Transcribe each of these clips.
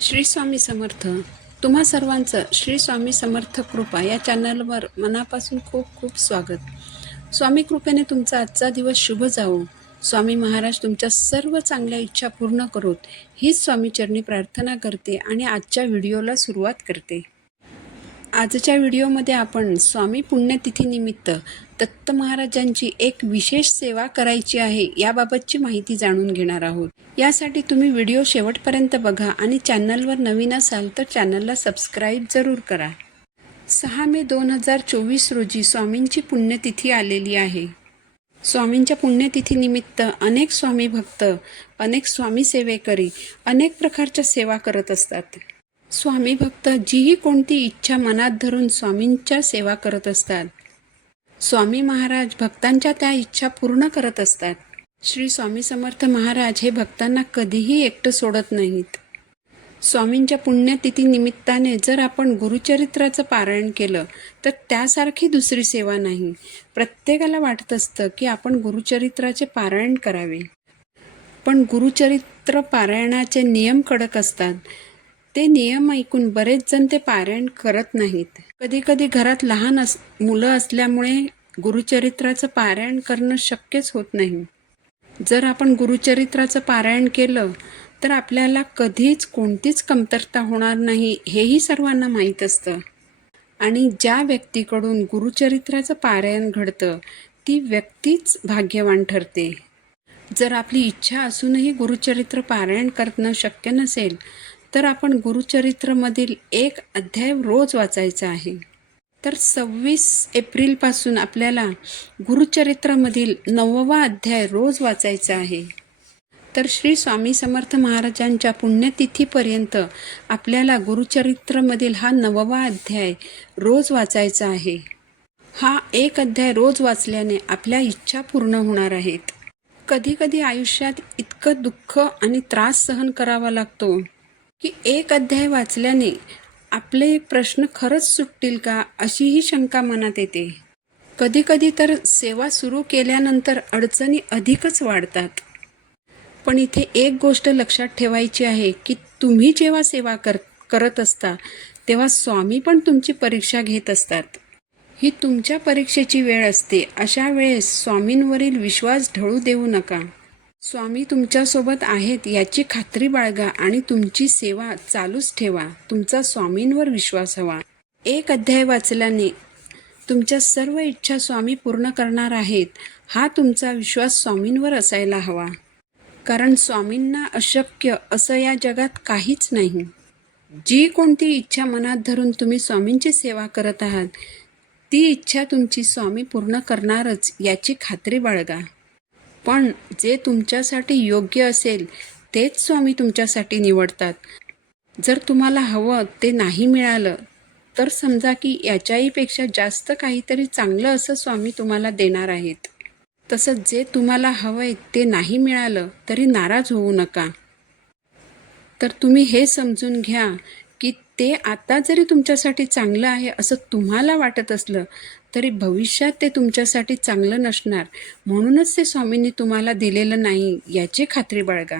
श्री स्वामी समर्थ. तुम्हा सर्वांचं श्री स्वामी समर्थ कृपा या चॅनलवर मनापासून खूप खूप स्वागत. स्वामी कृपेने तुमचा आजचा दिवस शुभ जावो. स्वामी महाराज तुमच्या सर्व चांगल्या इच्छा पूर्ण करोत हीच स्वामीचरणी प्रार्थना करते आणि आजच्या व्हिडिओला सुरुवात करते. आजच्या व्हिडिओमध्ये आपण स्वामी पुण्यतिथीनिमित्त दत्त महाराजांची एक विशेष सेवा करायची आहे याबाबतची माहिती जाणून घेणार आहोत. यासाठी तुम्ही व्हिडिओ शेवटपर्यंत बघा आणि चॅनलवर नवीन असाल तर चॅनलला सबस्क्राईब जरूर करा. 6 मे 2024 रोजी स्वामींची पुण्यतिथी आलेली आहे. स्वामींच्या पुण्यतिथीनिमित्त अनेक स्वामी भक्त, अनेक स्वामी सेवेकरी अनेक प्रकारच्या सेवा करत असतात. स्वामी भक्त जीही कोणती इच्छा मनात धरून स्वामींच्या सेवा करत असतात. स्वामी महाराज भक्तांच्या त्या इच्छा पूर्ण करत असतात. श्री स्वामी समर्थ महाराज हे भक्तांना कधीही एकटं सोडत नाहीत. स्वामींच्या पुण्यतिथी निमित्ताने जर आपण गुरुचरित्राचं पारायण केलं तर त्यासारखी दुसरी सेवा नाही. प्रत्येकाला वाटत असतं की आपण गुरुचरित्राचे पारायण करावे, पण गुरुचरित्र पारायणाचे नियम कडक असतात. ते नियम ऐकून बरेच जण ते पारायण करत नाहीत. कधी कधी घरात लहान मुलं असल्यामुळे गुरुचरित्राचं पारायण करणं शक्यच होत नाही. जर आपण गुरुचरित्राचं पारायण केलं तर आपल्याला कधीच कोणतीच कमतरता होणार नाही हेही सर्वांना माहीत असतं. आणि ज्या व्यक्तीकडून गुरुचरित्राचं पारायण घडतं ती व्यक्तीच भाग्यवान ठरते. जर आपली इच्छा असूनही गुरुचरित्र पारायण करणं शक्य नसेल तर आपण गुरुचरित्रमधील एक अध्याय रोज वाचायचा आहे. तर 26 एप्रिलपासून आपल्याला गुरुचरित्रामधील 9वा अध्याय रोज वाचायचा आहे. तर श्री स्वामी समर्थ महाराजांच्या पुण्यतिथीपर्यंत आपल्याला गुरुचरित्रमधील हा 9वा अध्याय रोज वाचायचा आहे. हा एक अध्याय रोज वाचल्याने आपल्या इच्छा पूर्ण होणार आहेत. कधी कधी आयुष्यात इतकं दुःख आणि त्रास सहन करावा लागतो की एक अध्याय वाचल्याने आपले प्रश्न खरंच सुटतील का अशीही शंका मनात येते. कधी कधी तर सेवा सुरू केल्यानंतर अडचणी अधिकच वाढतात. पण इथे एक गोष्ट लक्षात ठेवायची आहे की तुम्ही जेव्हा सेवा करत असता तेव्हा स्वामी पण तुमची परीक्षा घेत असतात. ही तुमच्या परीक्षेची वेळ असते. अशा वेळेस स्वामींवरील विश्वास ढळू देऊ नका. स्वामी तुमच्यासोबत आहेत याची खात्री बाळगा आणि तुमची सेवा चालूच ठेवा. तुमचा स्वामींवर विश्वास हवा. एक अध्याय वाचल्याने तुमच्या सर्व इच्छा स्वामी पूर्ण करणार आहेत हा तुमचा विश्वास स्वामींवर असायला हवा. कारण स्वामींना अशक्य असं या जगात काहीच नाही. जी कोणती इच्छा मनात धरून तुम्ही स्वामींची सेवा करत आहात ती इच्छा तुमची स्वामी पूर्ण करणारच याची खात्री बाळगा. पण जे तुमच्यासाठी योग्य असेल तेच स्वामी तुमच्यासाठी निवडतात. जर तुम्हाला हवं ते नाही मिळालं तर समजा की याच्याहीपेक्षा जास्त काहीतरी चांगलं असं स्वामी तुम्हाला देणार आहेत. तसंच जे तुम्हाला हवंय ते नाही मिळालं तरी नाराज होऊ नका. तर तुम्ही हे समजून घ्या की ते आता जरी तुमच्यासाठी चांगलं आहे असं तुम्हाला वाटत असलं तरी भविष्यात ते तुमच्यासाठी चांगलं नसणार. म्हणूनच ते स्वामींनी तुम्हाला दिलेलं नाही याची खात्री बाळगा.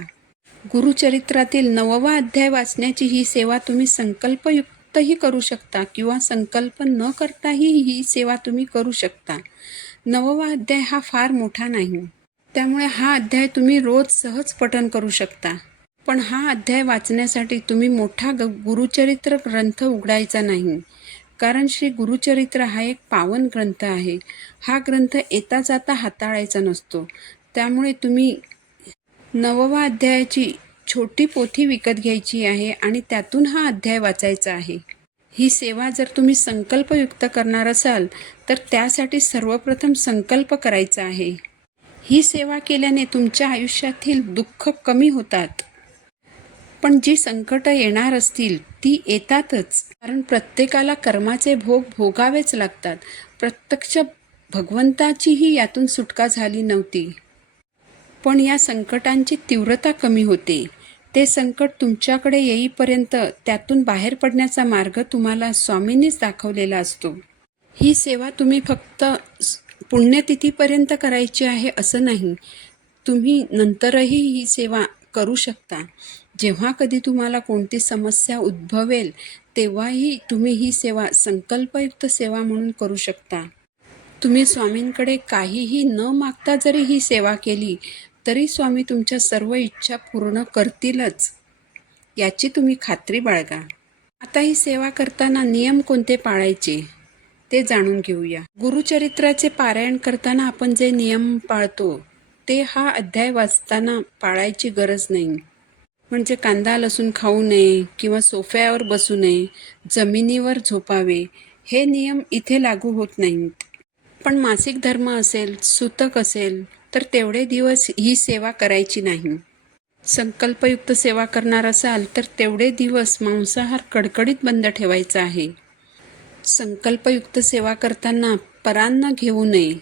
गुरुचरित्रातील 9वा अध्याय वाचण्याची ही सेवा तुम्ही संकल्पयुक्तही करू शकता किंवा संकल्प न करताही ही सेवा तुम्ही करू शकता. 9वा अध्याय हा फार मोठा नाही, त्यामुळे हा अध्याय तुम्ही रोज सहज पठण करू शकता. पण हा अध्याय वाचण्यासाठी तुम्ही मोठा गुरुचरित्र ग्रंथ उघडायचा नाही. कारण श्री गुरुचरित्र हा एक पावन ग्रंथ आहे. हा ग्रंथ येता जाता हाताळायचा नसतो. त्यामुळे तुम्ही 9वा अध्यायाची छोटी पोथी विकत घ्यायची आहे आणि त्यातून हा अध्याय वाचायचा आहे. ही सेवा जर तुम्ही संकल्पयुक्त करणार असाल तर त्यासाठी सर्वप्रथम संकल्प करायचा आहे. ही सेवा केल्याने तुमच्या आयुष्यातील दुःख कमी होतात. पण जी संकट येणार असतील ती येतातच. कारण प्रत्येकाला कर्माचे भोग भोगावेच लागतात. प्रत्यक्ष भगवंताचीही यातून सुटका झाली नव्हती. पण या संकटांची तीव्रता कमी होते. ते संकट तुमच्याकडे येईपर्यंत त्यातून बाहेर पडण्याचा मार्ग तुम्हाला स्वामींनीच दाखवलेला असतो. ही सेवा तुम्ही फक्त पुण्यतिथीपर्यंत करायची आहे असं नाही. तुम्ही नंतरही ही सेवा करू शकता. जेव्हा कधी तुम्हाला कोणती समस्या उद्भवेल तेव्हाही तुम्ही ही सेवा संकल्पयुक्त सेवा म्हणून करू शकता. तुम्ही स्वामींकडे काहीही न मागता जरी ही सेवा केली तरी स्वामी तुमच्या सर्व इच्छा पूर्ण करतीलच, याची तुम्ही खात्री बाळगा. आता ही सेवा करताना नियम कोणते पाळायचे ते जाणून घेऊया. गुरुचरित्राचे पारायण करताना आपण जे नियम पाळतो ते हा अध्याय वाचताना पाळायची गरज नाही. म्हणजे कांदा लसूण खाऊ नये किंवा सोफ्यावर बसू नये, जमिनीवर झोपावे, हे नियम इथे लागू होत नाहीत. पण मासिक धर्म असेल, सूतक असेल तर तेवढे दिवस ही सेवा करायची नाही. संकल्पयुक्त सेवा करणार असाल तर तेवढे दिवस मांसाहार कडकडीत बंद ठेवायचा आहे. संकल्पयुक्त सेवा करताना परान्न घेऊ नये,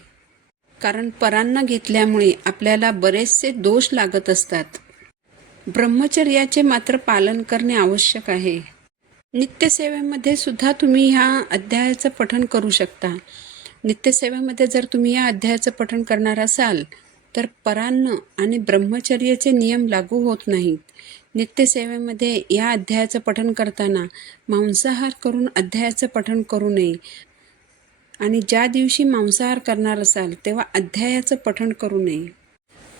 कारण परान्न घेतल्यामुळे आपल्याला बरेचसे दोष लागत असतात. ब्रह्मचर्याचे मात्र पालन करणे आवश्यक आहे. नित्यसेवेमध्ये सुद्धा तुम्ही ह्या अध्यायाचं पठण करू शकता. नित्यसेवेमध्ये जर तुम्ही या अध्यायाचं पठण करणार असाल तर परान्न आणि ब्रह्मचर्याचे नियम लागू होत नाहीत. नित्यसेवेमध्ये या अध्यायाचं पठण करताना मांसाहार करून अध्यायाचं पठण करू नये आणि ज्या दिवशी मांसाहार करणार असाल तेव्हा अध्यायाचं पठण करू नये.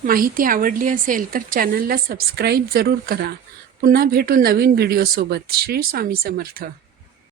माहिती आवडली असेल तर चॅनलला सबस्क्राईब जरूर करा. पुन्हा भेटू नवीन व्हिडिओसोबत. श्री स्वामी समर्थ.